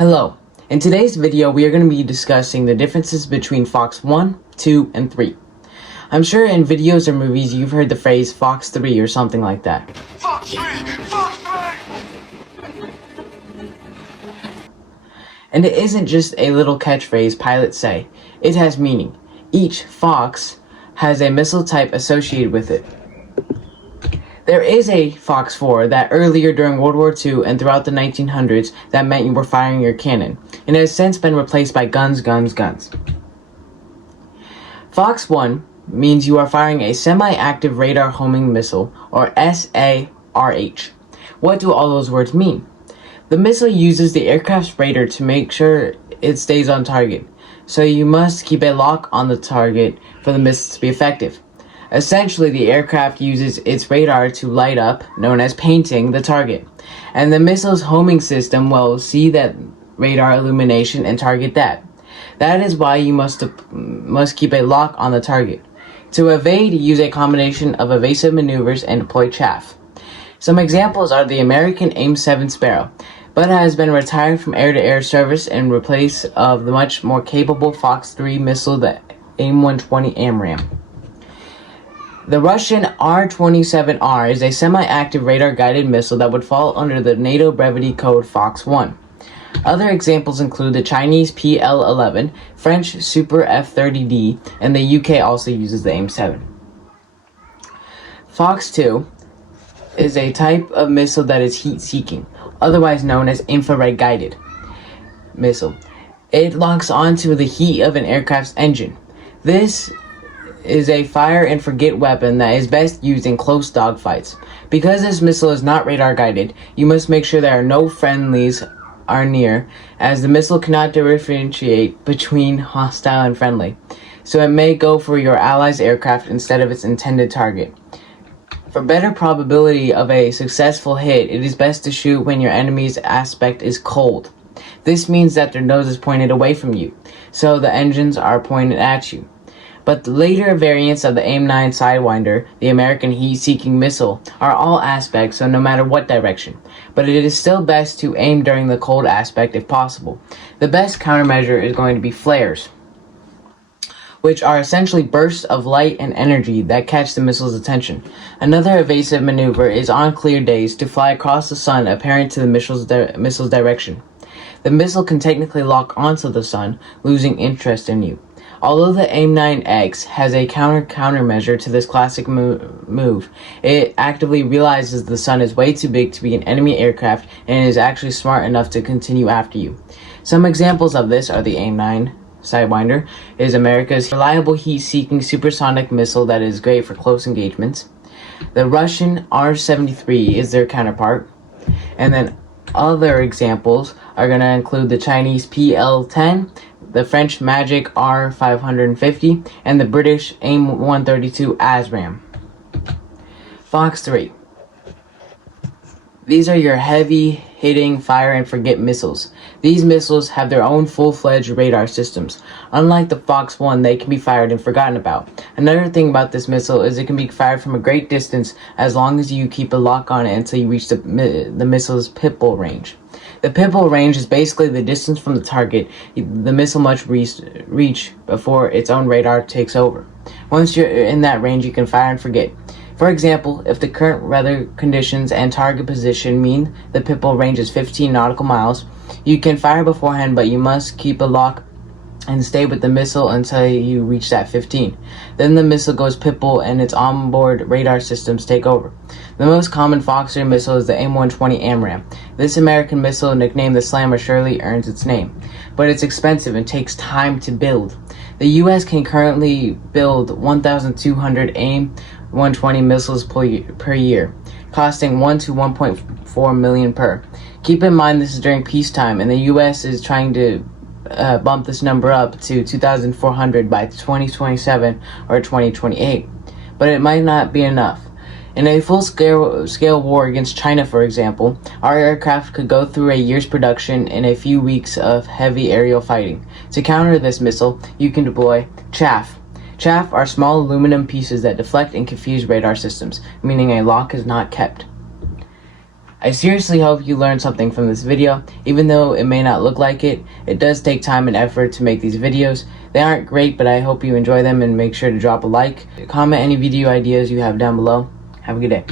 Hello. In today's video, we are going to be discussing the differences between Fox 1, 2, and 3. I'm sure in videos or movies you've heard the phrase Fox 3 or something like that. Fox 3! Fox 3! And it isn't just a little catchphrase pilots say. It has meaning. Each Fox has a missile type associated with it. There is a Fox 4 that earlier during World War II and throughout the 1900s that meant you were firing your cannon, and it has since been replaced by guns. Fox 1 means you are firing a semi-active radar homing missile, or SARH. What do all those words mean? The missile uses the aircraft's radar to make sure it stays on target, so you must keep a lock on the target for the missile to be effective. Essentially, the aircraft uses its radar to light up, known as painting, the target, and the missile's homing system will see that radar illumination and target that. That is why you must keep a lock on the target. To evade, use a combination of evasive maneuvers and deploy chaff. Some examples are the American AIM-7 Sparrow, but has been retired from air-to-air service in place of the much more capable Fox 3 missile, the AIM-120 AMRAAM. The Russian R-27R is a semi-active radar-guided missile that would fall under the NATO brevity code Fox 1. Other examples include the Chinese PL-11, French Super F-30D, and the UK also uses the AIM-7. Fox 2 is a type of missile that is heat-seeking, otherwise known as infrared-guided missile. It locks onto the heat of an aircraft's engine. This is a fire-and-forget weapon that is best used in close dogfights. Because this missile is not radar-guided, you must make sure there are no friendlies are near, as the missile cannot differentiate between hostile and friendly, so it may go for your ally's aircraft instead of its intended target. For better probability of a successful hit, it is best to shoot when your enemy's aspect is cold. This means that their nose is pointed away from you, so the engines are pointed at you. But the later variants of the AIM-9 Sidewinder, the American heat-seeking missile, are all aspects, so no matter what direction. But it is still best to aim during the cold aspect if possible. The best countermeasure is going to be flares, which are essentially bursts of light and energy that catch the missile's attention. Another evasive maneuver is on clear days to fly across the sun apparent to the missile's direction. The missile can technically lock onto the sun, losing interest in you. Although the AIM-9X has a countermeasure to this classic move, it actively realizes the sun is way too big to be an enemy aircraft and is actually smart enough to continue after you. Some examples of this are the AIM-9 Sidewinder is America's reliable heat-seeking supersonic missile that is great for close engagements. The Russian R-73 is their counterpart, and then other examples are going to include the Chinese PL-10, the French Magic R-550, and the British AIM-132 ASRAAM. Fox 3. These are your heavy-hitting fire-and-forget missiles. These missiles have their own full-fledged radar systems. Unlike the Fox 1, they can be fired and forgotten about. Another thing about this missile is it can be fired from a great distance as long as you keep a lock on it until you reach the missile's pitbull range. The pitbull range is basically the distance from the target the missile must reach before its own radar takes over. Once you're in that range, you can fire and forget. For example, if the current weather conditions and target position mean the pitbull range is 15 nautical miles, you can fire beforehand, but you must keep a lock and stay with the missile until you reach that 15. Then the missile goes pitbull and its onboard radar systems take over. The most common Fox 3 missile is the AIM-120 AMRAAM. This American missile, nicknamed the Slammer, surely earns its name, but it's expensive and takes time to build. The US can currently build 1,200 AIM-120 missiles per year, costing $1 to $1.4 million per. Keep in mind this is during peacetime, and the US is trying to bump this number up to 2,400 by 2027 or 2028, but it might not be enough. In a full-scale war against China, for example, our aircraft could go through a year's production in a few weeks of heavy aerial fighting. To counter this missile, you can deploy chaff. Chaff are small aluminum pieces that deflect and confuse radar systems, meaning a lock is not kept. I seriously hope you learned something from this video. Even though it may not look like it, it does take time and effort to make these videos. They aren't great, but I hope you enjoy them, and make sure to drop a like. Comment any video ideas you have down below. Have a good day.